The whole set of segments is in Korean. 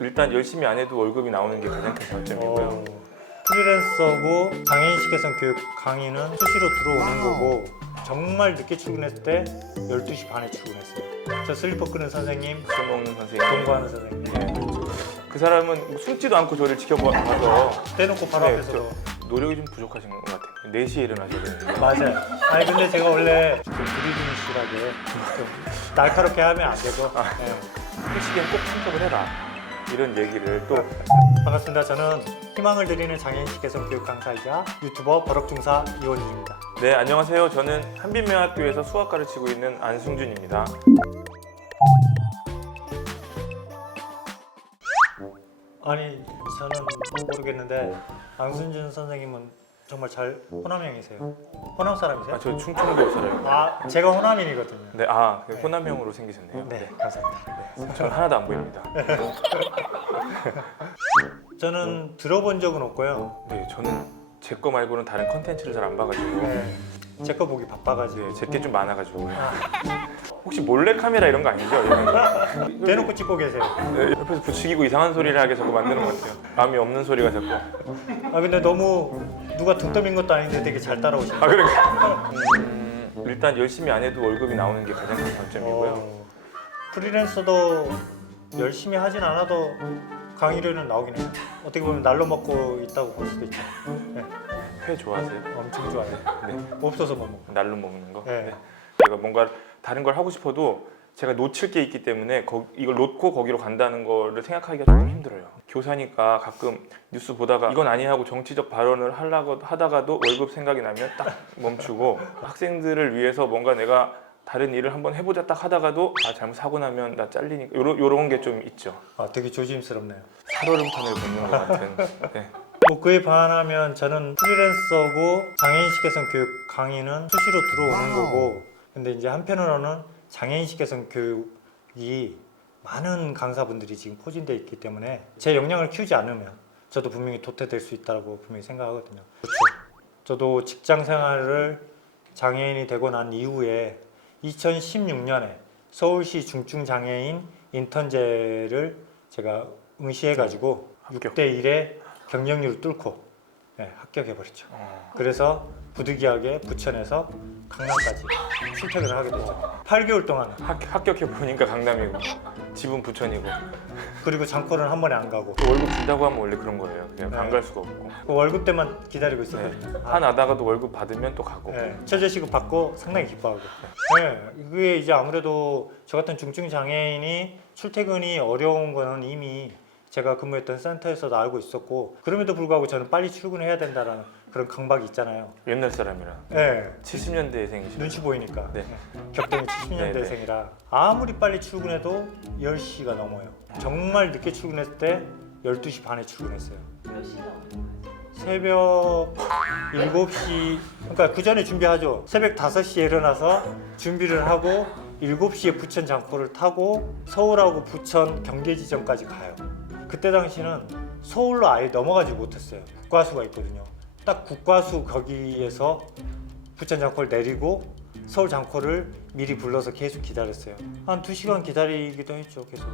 일단 열심히 안 해도 월급이 나오는 게 가장 큰 장점이고요. 프리랜서고 장애인식 개선 교육 강의는 수시로 들어오는 거고 정말 늦게 출근했을 때 12시 반에 출근했어요. 저 슬리퍼 끄는 선생님, 술 먹는 선생님, 공부하는 선생님. 그 사람은 숨지도 않고 저를 지켜봐서 대놓고 바로 네, 앞에서도. 노력이 좀 부족하신 것 같아요. 4시에 일어나셔야 되는데. 맞아요. 아니 근데 제가 원래 좀 부리둥실하게 좀 날카롭게 하면 안 되고. 솔직히 꼭 참석을 해라. 이런 얘기를 또 반갑습니다. 저는 희망을 드리는 장애인식 개선 교육 강사이자 유튜버 버럭중사 이원준입니다. 네, 안녕하세요. 저는 한빛명학교에서 수학 가르치고 있는 안승준입니다. 아니 저는 모르겠는데 안순준 선생님은 정말 잘 호남형이세요. 호남 사람이세요? 저 충청도 살아요. 아 제가 호남인이거든요. 네, 호남형으로 생기셨네요. 네, 감사합니다. 저는 하나도 안 보입니다. 저는 들어본 적은 없고요. 네, 저는 제 거 말고는 다른 컨텐츠를 잘 안 봐가지고 네, 제 거 보기 바빠가지고. 네, 제게 좀 많아가지고 혹시 몰래 카메라 이런 거 아니죠? 대놓고 찍고 계세요. 네, 옆에서 부추기고 이상한 소리를 하게 자꾸 만드는 것 같아요. 마음이 없는 소리가 자꾸. 아 근데 너무 누가 등 떠민 것도 아닌데 되게 잘 따라오시네요. 그러니까 일단 열심히 안 해도 월급이 나오는 게 가장 큰 장점이고요. 프리랜서도 열심히 하진 않아도 강의료는 나오긴 해요. 어떻게 보면 날로 먹고 있다고 볼 수도 있죠. 네, 회 좋아하세요? 엄청 좋아해요. 네, 없어서 못 먹고. 날로 먹는 거. 네. 네. 제가 뭔가 다른 걸 하고 싶어도 제가 놓칠 게 있기 때문에 이걸 놓고 거기로 간다는 거를 생각하기가 좀 힘들어요. 교사니까 가끔 뉴스 보다가 이건 아니 하고 정치적 발언을 하려고 하다가도 월급 생각이 나면 딱 멈추고 학생들을 위해서 뭔가 내가 다른 일을 한번 해보자 딱 하다가도 잘못 사고 나면 나 잘리니까 요런 게 좀 있죠. 아 되게 조심스럽네요. 살얼음판을 걷는 것 같은. 네. 뭐 그에 반하면 저는 프리랜서고 장애인식 개선 교육 강의는 수시로 들어오는 거고 근데 이제 한편으로는 장애인식 개선 교육이 많은 강사분들이 지금 포진되어 있기 때문에 제 역량을 키우지 않으면 저도 분명히 도태될 수 있다고 분명히 생각하거든요. 그렇죠. 저도 직장 생활을 장애인이 되고 난 이후에 2016년에 서울시 중증장애인 인턴제를 제가 응시해가지고 합격. 6대1의 경쟁률을 뚫고 합격해버렸죠. 그래서 부득이하게 부천에서 강남까지 출퇴근을 하게 됐죠. 8개월 동안. 합격해 보니까 강남이고 집은 부천이고 그리고 장코는 한 번에 안 가고 월급 준다고 하면 원래 그런 거예요. 그냥 안 갈 수가 없고. 그 월급 때만 기다리고 있었거든요. 나다가도 월급 받으면 또 가고. 처제시급 받고 상당히 기뻐하고. 그게 이제 아무래도 저 같은 중증 장애인이 출퇴근이 어려운 거는 이미 제가 근무했던 센터에서도 알고 있었고 그럼에도 불구하고 저는 빨리 출근해야 된다라는 그런 강박이 있잖아요. 옛날 사람이라. 70년대생이시죠. 눈치 보이니까. 네. 격동이 70년대생이라 아무리 빨리 출근해도 10시가 넘어요. 정말 늦게 출근했을 때 12시 반에 출근했어요. 몇 시간? 새벽 7시, 그러니까 그 전에 준비하죠. 새벽 5시에 일어나서 준비를 하고 7시에 부천 장포를 타고 서울하고 부천 경계지점까지 가요. 그때 당시는 서울로 아예 넘어가지 못했어요. 국과수가 있거든요. 딱 국과수 거기에서 부천 장포를 내리고 서울 장포를 미리 불러서 계속 기다렸어요. 한 2시간 기다리기도 했죠, 계속.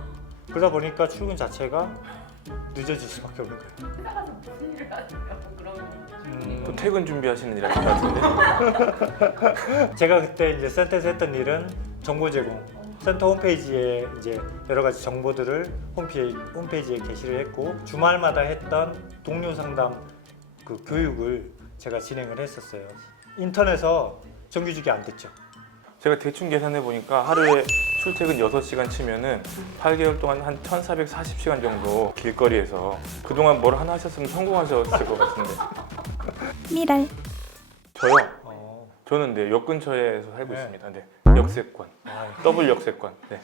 그러다 보니까 출근 자체가 늦어질 수밖에 없는 거예요. 회사 가서 무슨 일을 하시냐고 그러면 또 퇴근 준비하시는 일 하실 것 같은데. 제가 그때 이제 센터에서 했던 일은 정보 제공. 센터 홈페이지에 이제 여러 가지 정보들을 홈페이지에 게시를 했고 주말마다 했던 동료 상담 그 교육을 제가 진행을 했었어요. 인턴에서 정규직이 안 됐죠. 제가 대충 계산해 보니까 하루에 출퇴근 6시간 치면은 8개월 동안 한 1440시간 정도 길거리에서 그동안 뭘 하나 하셨으면 성공하셨을 것 같은데. 미랄. 저요? 저는 네, 역 근처에서 살고 있습니다. 네. 역세권. 더블 역세권. 네.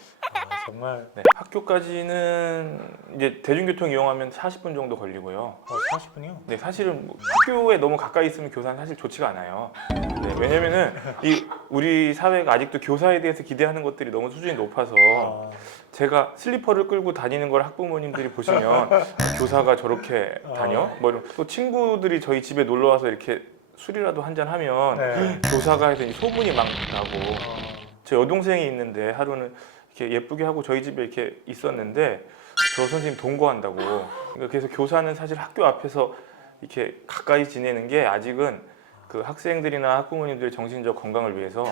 정말 네. 학교까지는 이제 대중교통 이용하면 40분 정도 걸리고요. 40분이요? 네, 사실은 뭐 학교에 너무 가까이 있으면 교사는 사실 좋지가 않아요. 네, 왜냐면은 우리 사회가 아직도 교사에 대해서 기대하는 것들이 너무 수준이 높아서 제가 슬리퍼를 끌고 다니는 걸 학부모님들이 보시면 교사가 저렇게 다녀? 뭐 이런 또 친구들이 저희 집에 놀러 와서 이렇게 술이라도 한잔 하면 교사가 해서 소문이 막 나고 제 여동생이 있는데 하루는 이렇게 예쁘게 하고 저희 집에 이렇게 있었는데 저 선생님 동거한다고. 그러니까 그래서 교사는 사실 학교 앞에서 이렇게 가까이 지내는 게 아직은 그 학생들이나 학부모님들의 정신적 건강을 위해서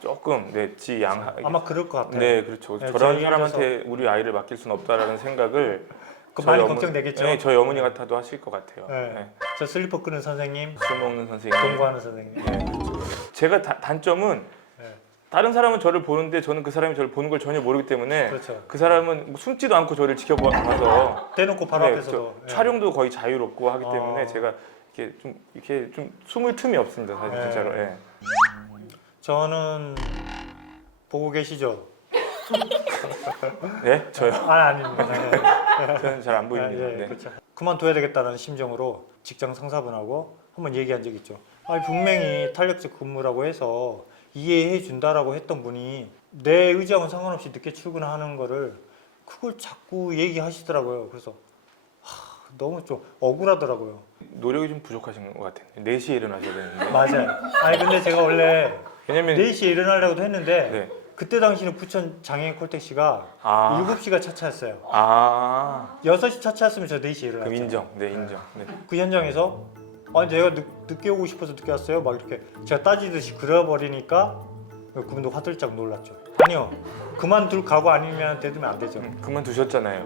조금 지양. 아마 그럴 것 같아요. 네, 그렇죠. 네, 저런 저희 사람한테 우리 아이를 맡길 수는 없다라는 생각을 그 저희 많이 어머니- 걱정되겠죠. 네, 저희 어머니 같아도 하실 것 같아요. 네. 네. 저 슬리퍼 끄는 선생님, 술 먹는 선생님. 동거하는 선생님. 네, 그렇죠. 제가 단점은 네. 다른 사람은 저를 보는데 저는 그 사람이 저를 보는 걸 전혀 모르기 때문에 그렇죠. 그 사람은 뭐 숨지도 않고 저를 지켜봐서 대놓고 바로 네, 앞에서도. 네. 촬영도 거의 자유롭고 하기 때문에 어. 제가 이렇게 좀 숨을 틈이 없습니다, 사실 네. 진짜로. 예. 저는 보고 계시죠? 네, 저요. 아닙니다. 네. 저는 잘 안 보입니다. 네, 네. 그렇죠. 그만둬야 되겠다는 심정으로 직장 상사분하고 한번 얘기한 적이 있죠. 아니, 분명히 탄력적 근무라고 해서 이해해 준다라고 했던 분이 내 의지하고는 상관없이 늦게 출근하는 거를 그걸 자꾸 얘기하시더라고요. 그래서 너무 좀 억울하더라고요. 노력이 좀 부족하신 것 같아요. 4시에 일어나셔야 되는데. 맞아요. 아니 근데 제가 원래 왜냐면 4시에 일어나려고도 했는데 네. 그때 당시는 부천 장애인 콜택시가 아. 7시가 첫 차였어요. 아. 6시 첫 차였으면 저 4시에 일어났죠. 그럼 인정. 네, 인정. 네. 그 현장에서 아니 내가 늦게 오고 싶어서 늦게 왔어요. 막 이렇게 제가 따지듯이 그려버리니까 그분도 화들짝 놀랐죠. 아니요. 그만둘 각오 아니면 대두면 안 되죠. 그만두셨잖아요.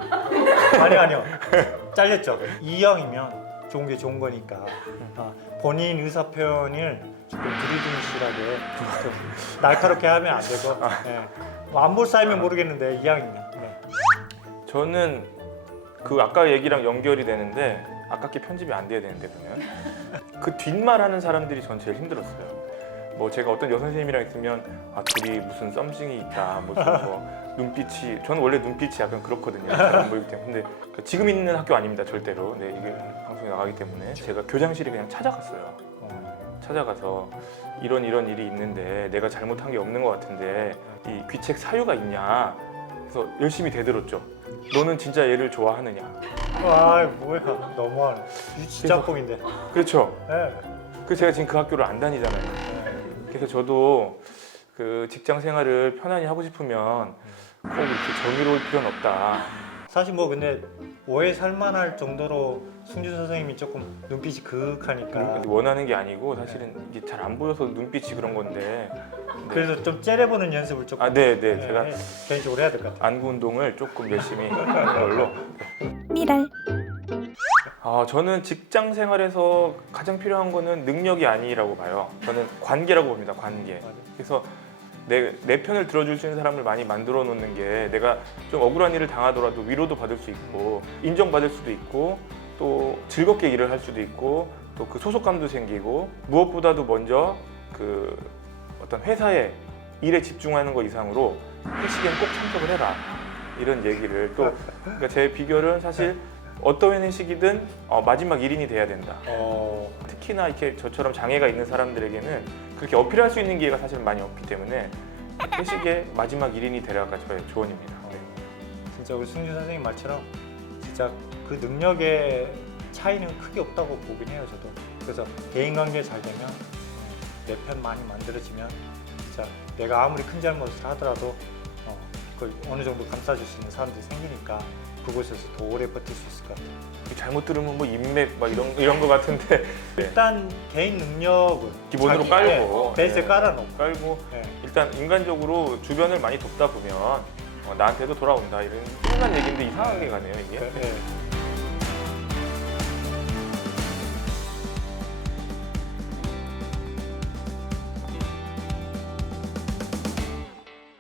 아니요. 잘렸죠. 이왕이면 좋은 게 좋은 거니까 본인 의사 표현을 조금 두리둥실하게 좀 날카롭게 하면 안 되고 안 볼 사이면 모르겠는데 이왕이면 저는 그 아까 얘기랑 연결이 되는데 아깝게 편집이 안 돼야 되는데 그러면 그 뒷말하는 사람들이 전 제일 힘들었어요. 뭐 제가 어떤 여선생님이랑 있으면 둘이 무슨 썸씽이 있다, 뭐 눈빛이 저는 원래 눈빛이 약간 그렇거든요. 잘 안 보이기 때문에. 근데 지금 있는 학교 아닙니다, 절대로. 네, 이게 방송에 나가기 때문에 제가 교장실에 그냥 찾아갔어요. 찾아가서 이런 일이 있는데 내가 잘못한 게 없는 것 같은데 이 귀책 사유가 있냐. 그래서 열심히 대들었죠. 너는 진짜 얘를 좋아하느냐. 아 뭐야 너무하네. 유치작품인데. 그렇죠. 네. 그래서 제가 지금 그 학교를 안 다니잖아요. 그래서 저도 그 직장 생활을 편안히 하고 싶으면 꼭 이렇게 정의로울 필요는 없다. 사실 뭐 근데 오해 살만할 정도로 승준 선생님이 조금 눈빛이 그윽하니까 원하는 게 아니고 사실은 이게 잘 안 보여서 눈빛이 그런 건데. 그래서 좀 째려보는 연습을 조금 네, 제가 개인적으로 해야 될 것 같아요. 안구 운동을 조금 열심히 하는 걸로. 미랄. 저는 직장 생활에서 가장 필요한 거는 능력이 아니라고 봐요. 저는 관계라고 봅니다. 관계. 맞아요. 그래서 내 편을 들어줄 수 있는 사람을 많이 만들어 놓는 게 내가 좀 억울한 일을 당하더라도 위로도 받을 수 있고 인정받을 수도 있고 또 즐겁게 일을 할 수도 있고 또 그 소속감도 생기고 무엇보다도 먼저 그 어떤 회사의 일에 집중하는 것 이상으로 회식에는 꼭 참석을 해라 이런 얘기를 또 그러니까 제 비결은 사실 어떤 회식이든 마지막 1인이 돼야 된다. 특히나 이렇게 저처럼 장애가 있는 사람들에게는 그렇게 어필할 수 있는 기회가 사실 많이 없기 때문에 회식의 마지막 1인이 되라가 저의 조언입니다. 네. 진짜 우리 승준 선생님 말처럼 진짜 그 능력의 차이는 크게 없다고 보긴 해요 저도. 그래서 대인관계 잘 되면 내 편 많이 만들어지면 진짜 내가 아무리 큰 잘못을 하더라도 그걸 어느 정도 감싸줄 수 있는 사람들이 생기니까 그곳에서 더 오래 버틸 수 있을 것 같아요. 잘못 들으면 뭐 인맥 막 이런 거 같은데 일단 개인 능력은 기본으로 자기, 깔고 베이스에 네. 깔아놓고 깔고 네. 일단 인간적으로 주변을 많이 돕다 보면 나한테도 돌아온다 이런 훌륭한 얘기인데 이상하게 가네요 이게. 네.